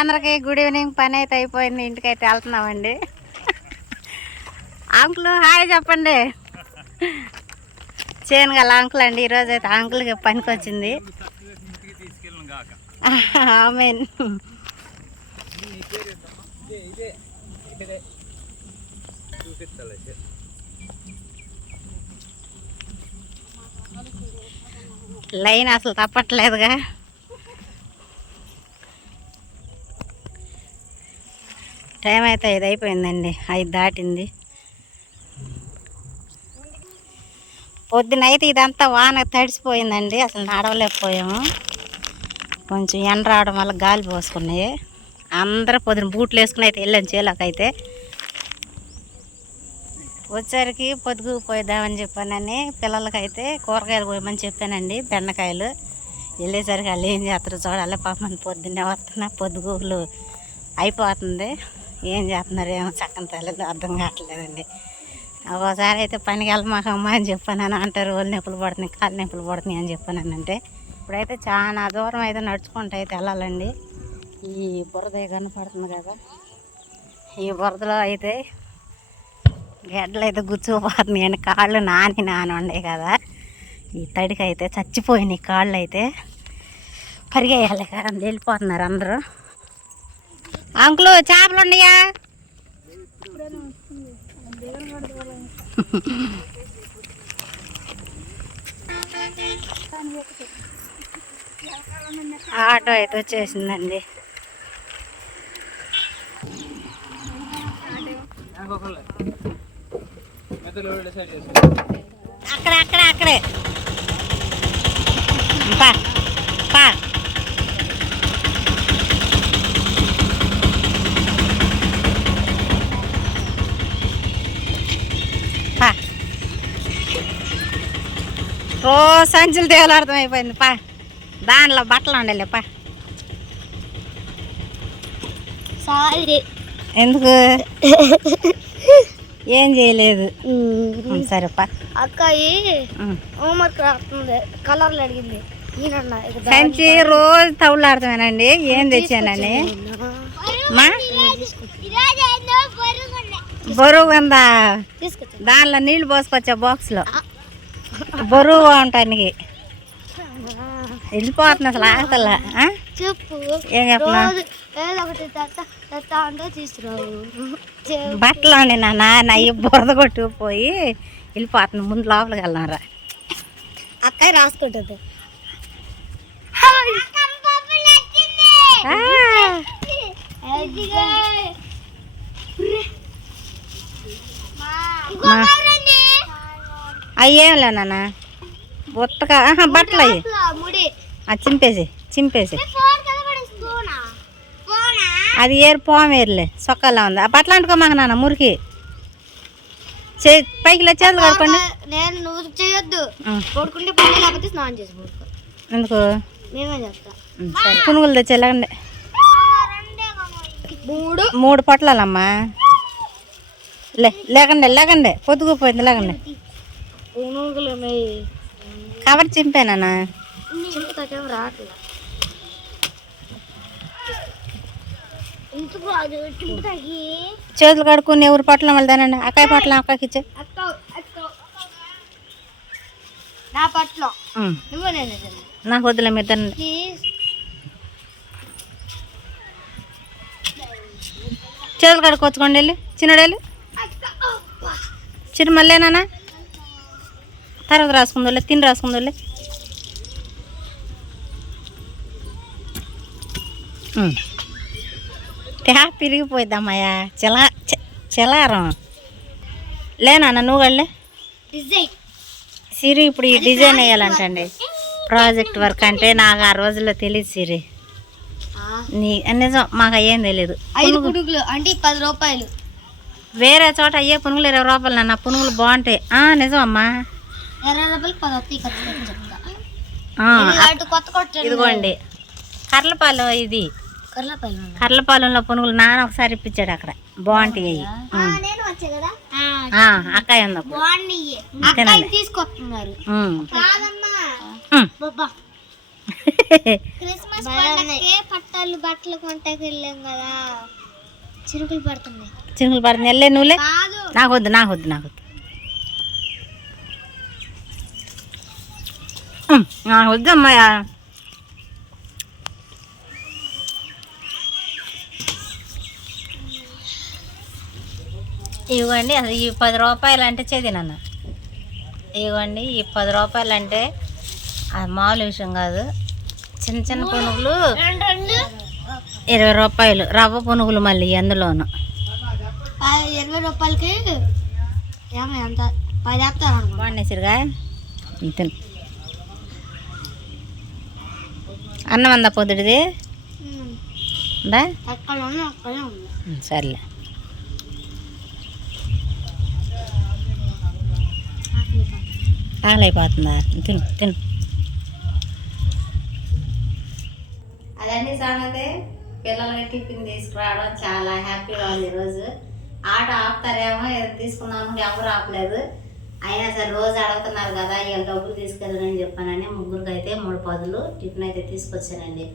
అందరికి good evening. పని అయితే అయిపోయింది, ఇంటికైతే వెళ్తున్నామండి. అంకుల్ హాయ్ చెప్పండి. చేను గల అంకుల్ అండి. ఈరోజు అయితే అంకుల్కి పనికి వచ్చింది. ఆమెన్. లైన్ అసలు తప్పట్లేదుగా. టైం అయితే 5 అయిపోయిందండి, 5 దాటింది. పొద్దునైతే ఇదంతా వాన తడిసిపోయిందండి, అసలు నడవలేకపోయాము. కొంచెం ఎండ రావడం వల్ల గాలి పోసుకున్నాయి. అందరూ పొద్దున బూట్లు వేసుకుని అయితే వెళ్ళాను చేలోకైతే. వచ్చరికి పొద్దుగు పోయిద్దామని చెప్పానని పిల్లలకైతే కూరగాయలు పోయమని చెప్పానండి. బెండకాయలు వెళ్ళేసరికి వాళ్ళు ఏం చేస్తారో చూడాలి. పాపం పొద్దున్నే వస్తున్నా, పొద్దుగులు అయిపోతుంది. ఏం చేస్తున్నారు ఏమో చక్కని తెలియదు, అర్థం కావట్లేదండి. ఒకసారి అయితే పనికి వెళ్ళమాకమ్మా అని చెప్పానని అంటారు. ఒళ్ళు నొప్పులు పడుతున్నాయి, కాళ్ళు నొప్పులు పడుతున్నాయి అని చెప్పానంటే. ఇప్పుడైతే చాలా దూరం అయితే నడుచుకుంటూ అయితే వెళ్ళాలండి. ఈ బురద కనపడుతుంది కదా, ఈ బురదలో అయితే గడ్డలు అయితే గుచ్చుకుపోతున్నాయండి. కాళ్ళు నాని ఉండే కదా, ఈ తడికి అయితే చచ్చిపోయినాయి కాళ్ళు. అయితే పరిగేయాలి కదా, వెళ్ళిపోతున్నారు అందరూ. అంకులు చేపలు ఉన్నాయా? ఆటో అయితే వచ్చేసిందండి. అక్కడే పా పా. ఓ సంచులు తేలార్థం అయిపోయింది పా. దానిలో బట్టలు ఉండాలి పా. ఎందుకు ఏం చేయలేదు. సరే పా. అక్కాయి హోంవర్క్ రాస్తుంది, కలర్లు అడిగింది. సంచి రోజు తవులాడుతామేనండి. ఏం తెచ్చానని బరువు ఉందా? దానిలో నీళ్లు పోసుకొచ్చా బాక్స్లో. బరువుగా ఉంటానికి వెళ్ళిపోతున్నా అసలు ఆగతల్లా. చెప్పు ఏం చెప్పనా? బట్టలు ఉండి నా బురద కొట్టుకుపోయి వెళ్ళిపోతున్నా. ముందు లోపలికి వెళ్ళారా. అక్కాయి రాసుకుంటుంది. అయ్యేం లేనా బొత్తగా బట్టలు అయ్యి చింపేసి అది ఏరు పోమేరులే సొక్కలా ఉంది. ఆ బట్టలు అంటుకోమాక నాన్న మురికి పైకి చేతులు కడుకోండి. నేను నువ్వు చేయొద్దు, పడుకుంటే పని లేకపోతే స్నానం చేసి పడుకో. ఎందుకు? మేమే చేస్తా. సరే పునుగులు తెచ్చి లేకండి. 3 పొట్లాలమ్మా. లేకండి పొద్దుకుపోయింది. లేకండి కవర్ చింపేనా? రావట్లేదు. చేతులు కడుక్కుని ఎవరు పట్ల వెళ్దానండి. అక్కాయ పట్ల అక్కకి ఇచ్చే. నాకు వద్దులే మీరు తినండి. చేతులు కడుక్కొచ్చుకోండి వెళ్ళి. చిన్నడు వెళ్ళి చిన్న మళ్ళీనా తర్వాత రాసుకుందో తిని రాసుకుందో. ట్యాప్ పిరిగిపోయిద్దమ్మాయా చలారం లేనా నువ్వు వెళ్ళే సిరి. ఇప్పుడు ఈ డిజైన్ వేయాలంటండి. ప్రాజెక్ట్ వర్క్ అంటే నాకు ఆ రోజుల్లో తెలియదు సిరి. నిజం మాకు అయ్యేం తెలియదు. అంటే 10 రూపాయలు. వేరే చోట అయ్యే పునుగులు 20 రూపాయలు నాన్న. పునుగులు బాగుంటాయి. నిజం అమ్మా. 20 రూపాయలు. ఇదిగోండి కర్లపాలెం. ఇది కర్లపాలెంలో పునుగులు నాన్న ఒకసారి ఇప్పించాడు. అక్కడ బాగుంటాయి. అక్కాయ తీసుకొస్తున్నారు. పట్టాలు బట్టలు కొంటకి వెళ్ళాం కదా, చిరుకులు పడుతున్నాయి. చినుకులు పడుతుంది, వెళ్ళే నువ్వులే. నాకు వద్దు. నాకు వద్దు అమ్మాయ. ఇవ్వండి, అసలు ఈ 10 రూపాయలు అంటే చేదినన్న. ఇవ్వండి, ఈ 10 రూపాయలు అంటే అది మామూలు విషయం కాదు. చిన్న చిన్న పునుగులు 20 రూపాయలు, రవ్వ పునుగులు మళ్ళీ అందులోను 20 రూపాయలకి ఎంత 10 వేస్తారు. బాగున్నాయిసిరుగా. తిను. అన్నం అందా పొద్దుడిది ఉందా? సర్లే. ఆకలైపోతుందా? తిను. అదండి సంగతి. పిల్లలకి టిఫిన్ తీసుకురావడం చాలా హ్యాపీగా ఉంది ఈరోజు. ఆట ఆపుతారేమో ఏదో తీసుకున్నాము, ఎవరు ఆపలేదు. అయినా సరే రోజు అడుగుతున్నారు కదా, ఇవాళ డబ్బులు తీసుకెళ్ళాలని చెప్పానని ముగ్గురికి అయితే 3 పదులు టిఫిన్ అయితే తీసుకొచ్చానండి.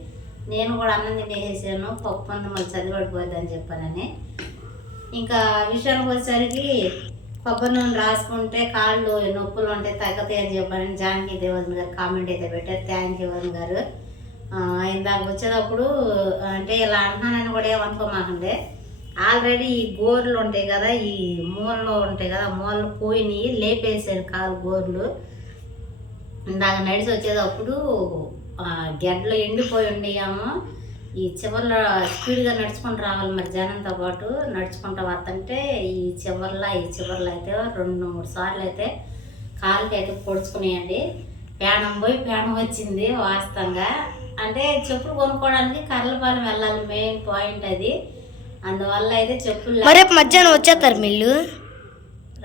నేను కూడా అన్నం తినేసాను, పప్పు అంతా మళ్ళీ చదివడిపోద్ది అని చెప్పానని. ఇంకా విషయానికి వచ్చేసరికి కొబ్బరి నూనె రాసుకుంటే కాళ్ళు నొప్పులు ఉంటాయి, తగ్గుతాయి అని చెప్పానని జానకి దేవన్ గారు కామెంట్ అయితే పెట్టారు. థ్యాంక్ యూ వన్ గారు. ఇందాక వచ్చేటప్పుడు అంటే ఇలా అంటున్నానని కూడా ఏమనుకోమాకండి. ఆల్రెడీ ఈ గోర్లు ఉంటాయి కదా, ఈ మూలలో ఉంటాయి కదా, మూలలు పోయినాయి, లేపేసాడు కాలు గోర్లు. ఇందాక నడిచి వచ్చేటప్పుడు గెడ్డలు ఎండిపోయి ఉండేమో. ఈ చివర్లో స్పీడ్గా నడుచుకుంటూ రావాలి మరి జనంతో పాటు నడుచుకుంటూ వస్తుంటే ఈ చివర్లో అయితే 2-3 సార్లు అయితే కాలుకి అయితే పొడుచుకునేయండి. ప్రాణం పోయి ప్రాణం వచ్చింది వాస్తవంగా. అంటే చెప్పులు కొనుక్కోవడానికి కర్లపాలెం వెళ్ళాలి, మెయిన్ పాయింట్ అది. అందువల్ల అయితే చెప్పులు రేపు మధ్యాహ్నం వచ్చేస్తారు మిల్లు.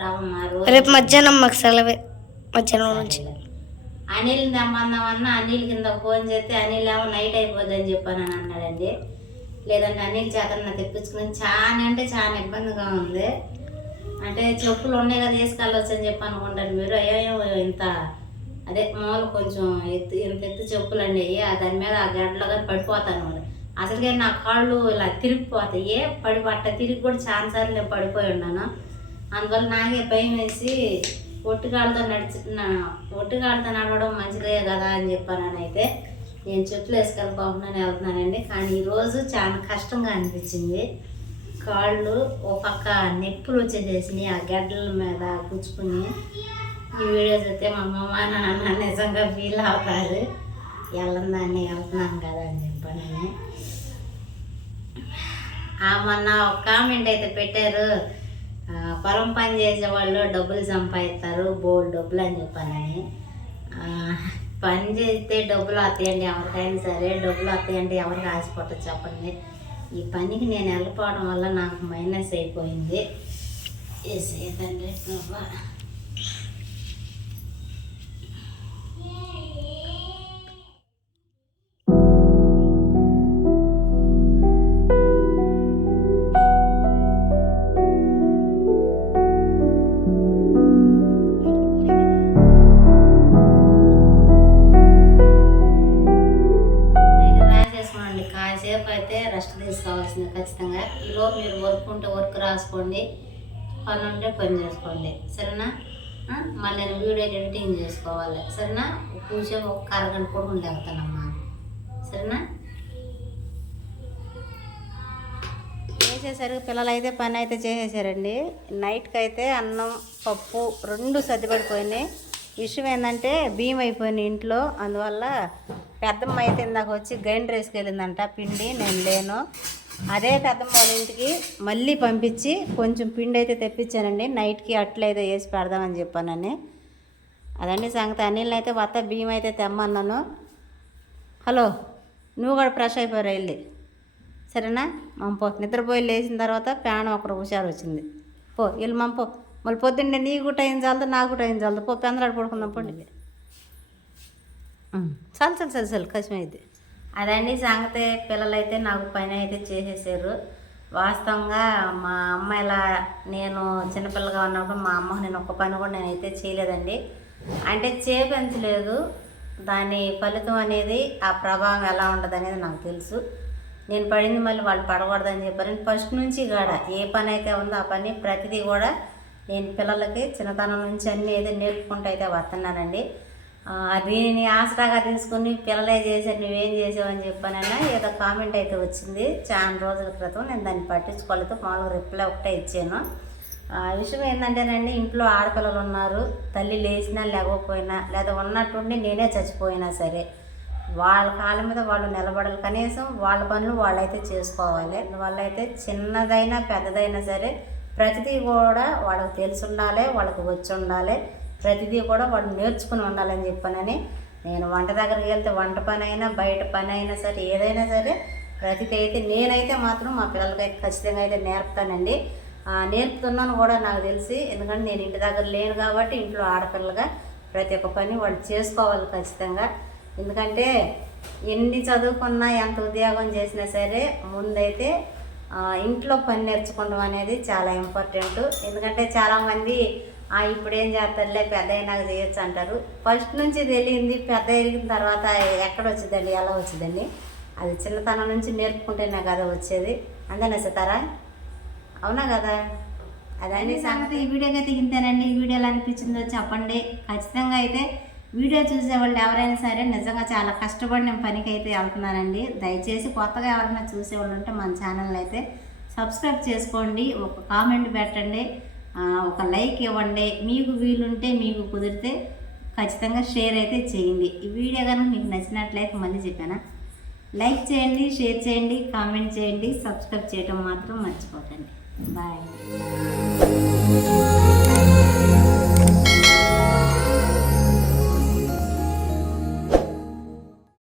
రావమ్మా, రేపు మధ్యాహ్నం మాకు సెలవే. మధ్యాహ్నం నుంచి అనిల్ తెమ్మందామన్నా అనిల్ కింద ఫోన్ చేస్తే అనిల్ ఏమో నైట్ అయిపోద్దని చెప్పాను అని అన్నాడండి. లేదంటే అనిల్ చేత తెప్పించుకుని చాలా అంటే చాలా ఇబ్బందిగా ఉంది. అంటే చెప్పులు ఉన్నాయి కదా వేసుకెళ్ళవచ్చు అని చెప్పి అనుకుంటారు మీరు. అయ్యో ఇంత అదే మామూలు కొంచెం ఎత్తు చెప్పులు అండి అయ్యి, దాని మీద ఆ గడ్డలో కానీ పడిపోతాను అనమాట. అసలుకే నా కాళ్ళు ఇలా తిరిగిపోతాయి, తిరిగి కూడా చాలాసార్లు నేను పడిపోయి ఉన్నాను. అందువల్ల నాకే భయం వేసి ఒట్టుగాళ్ళతో నడవడం మంచిదే కదా అని చెప్పానైతే నేను చెప్పులు వేసుకెళ్ళిపోకుండానే వెళ్తున్నానండి. కానీ ఈరోజు చాలా కష్టంగా అనిపించింది. కాళ్ళు ఓ పక్క నొప్పులు వచ్చేసేసినాయి, ఆ గడ్డల మీద కూర్చుకుని. ఈ వీడియోస్ అయితే మా అమ్మ నాన్న నిజంగా ఫీల్ అవుతారు, వెళ్ళందాన్ని వెళ్తున్నాను కదా అని చెప్పానని. మొన్న ఒక కామెంట్ అయితే పెట్టారు, పొలం పని చేసేవాళ్ళు డబ్బులు సంపాదిస్తారు, బోల్డ్ డబ్బులు అని చెప్పానని. పని చేస్తే డబ్బులు వస్తాయండి, ఎవరికైనా సరే డబ్బులు వస్తాయంటే ఎవరికి ఆశపడదు చెప్పండి. ఈ పనికి నేను వెళ్ళిపోవడం వల్ల నాకు మైనస్ అయిపోయింది. ఏసేదండి ప్రభా. రెస్ట్ తీసుకోవాల్సింది ఖచ్చితంగా. ఈలోపు మీరు వర్క్ ఉంటే వర్క్ రాసుకోండి, పని ఉంటే పని చేసుకోండి, సరేనా? మళ్ళీ నేను వీడియో ఎడిటింగ్ చేసుకోవాలి, సరేనా? కూర్చొని ఒక అరగంట పడుకుని లేస్తానమ్మా, సరేనా? చేసేసరికి పిల్లలు అయితే పని అయితే చేసేసారండి. నైట్కి అయితే అన్నం పప్పు 2 సర్దిపడిపోయినాయి. విషయం ఏంటంటే బియ్యం అయిపోయినాయి ఇంట్లో. అందువల్ల పెద్దమ్మ అయితే ఇందాక వచ్చి గ్రైండర్ వేసుకెళ్ళిందంట పిండి, నేను లేను. అదే పెద్దమ్మ వాళ్ళ ఇంటికి మళ్ళీ పంపించి కొంచెం పిండి అయితే తెప్పించానండి. నైట్కి అట్లయితే వేసి పెడదామని చెప్పానని. అదండి సంగతి. అనిల్ని అయితే బియ్యం అయితే తెమ్మన్నాను. హలో, నువ్వు కూడా ఫ్రెష్ అయిపోయారు వెళ్ళి, సరేనా? మంపో నిద్రపోయి లేచిన తర్వాత ప్రాణం ఒకరు హుషారు వచ్చింది. పో వెళ్ళి మంపో. మళ్ళీ పొద్దున్నే నీకు టైం చాలదు, నాకు టైం చాలదు. పో పెందరాడు పడుకుందాం పండి. చాలు కష్టమైంది. అదండి సంగతి. పిల్లలైతే నాకు పని అయితే చేసేసారు. వాస్తవంగా మా అమ్మ ఇలా నేను చిన్నపిల్లగా ఉన్నప్పుడు మా అమ్మకు నేను ఒక్క పని కూడా నేనైతే చేయలేదండి. అంటే చేపించలేదు, దాని ఫలితం అనేది ఆ ప్రభావం ఎలా ఉంటుంది అనేది నాకు తెలుసు. నేను పడింది మళ్ళీ వాళ్ళు పడకూడదని చెప్పాను. ఫస్ట్ నుంచి కూడా ఏ పని అయితే ఉందో ఆ పని ప్రతిదీ కూడా నేను పిల్లలకి చిన్నతనం నుంచి అన్నీ ఏదో నేర్పుకుంటూ అయితే వస్తున్నానండి. దీనిని ఆసరాగా తీసుకుని పిల్లలే చేశారు నువ్వేం చేసావు అని చెప్పానన్నా ఏదో కామెంట్ అయితే వచ్చింది చాలా రోజుల క్రితం. నేను దాన్ని పట్టించుకోలేదు, మామూలుగా రిప్లై ఒకటే ఇచ్చాను. విషయం ఏంటంటేనండి, ఇంట్లో ఆడపిల్లలు ఉన్నారు, తల్లి లేచినా లేకపోయినా లేదా ఉన్నట్టుండి నేనే చచ్చిపోయినా సరే వాళ్ళ కాళ్ళ మీద వాళ్ళు నిలబడాలి. కనీసం వాళ్ళ పనులు వాళ్ళైతే చేసుకోవాలి. వాళ్ళైతే చిన్నదైనా పెద్దదైనా సరే ప్రతిదీ కూడా వాళ్ళకి తెలిసి ఉండాలి, వాళ్ళకి వచ్చి ఉండాలి, ప్రతిదీ కూడా వాళ్ళు నేర్చుకుని ఉండాలని చెప్పానని నేను వంట దగ్గరికి వెళ్తే వంట పని అయినా బయట పని అయినా సరే ఏదైనా సరే ప్రతిదీ అయితే నేనైతే మాత్రం మా పిల్లలకైతే ఖచ్చితంగా అయితే నేర్పుతానండి. నేర్పుతున్నాను కూడా నాకు తెలిసి, ఎందుకంటే నేను ఇంటి దగ్గర లేను కాబట్టి ఇంట్లో ఆడపిల్లగా ప్రతి ఒక్క పని వాళ్ళు చేసుకోవాలి ఖచ్చితంగా. ఎందుకంటే ఎన్ని చదువుకున్నా ఎంత ఉద్యోగం చేసినా సరే ముందైతే ఇంట్లో పని నేర్చుకోవడం అనేది చాలా ఇంపార్టెంట్. ఎందుకంటే చాలామంది ఇప్పుడు ఏం చేస్తారులే పెద్ద అయినాక చేయొచ్చు అంటారు. ఫస్ట్ నుంచి తెలియంది పెద్ద అయిన తర్వాత ఎక్కడ వచ్చిందండి, ఎలా వచ్చిందండి? అది చిన్నతనం నుంచి నేర్పుకుంటేనే కదా వచ్చేది. అంతేనా సితారా? అవునా కదా? అదని సంగతి. ఈ వీడియోకి అయితే ఇంతేనండి. ఈ వీడియోలో అనిపించిందో చెప్పండి. ఖచ్చితంగా అయితే వీడియో చూసేవాళ్ళు ఎవరైనా సరే నిజంగా చాలా కష్టపడి నేను పనికి అయితే వెళ్తున్నానండి. దయచేసి కొత్తగా ఎవరైనా చూసేవాళ్ళు ఉంటే మన ఛానల్ అయితే సబ్స్క్రైబ్ చేసుకోండి, ఒక కామెంట్ పెట్టండి, ఒక లైక్ ఇవ్వండి. మీకు వీలుంటే మీకు కుదిరితే ఖచ్చితంగా షేర్ అయితే చేయండి. ఈ వీడియో కనుక మీకు నచ్చినట్లయితే మళ్ళీ చెప్పానా, లైక్ చేయండి, షేర్ చేయండి, కామెంట్ చేయండి, సబ్స్క్రైబ్ చేయడం మాత్రం మర్చిపోకండి. బాయ్.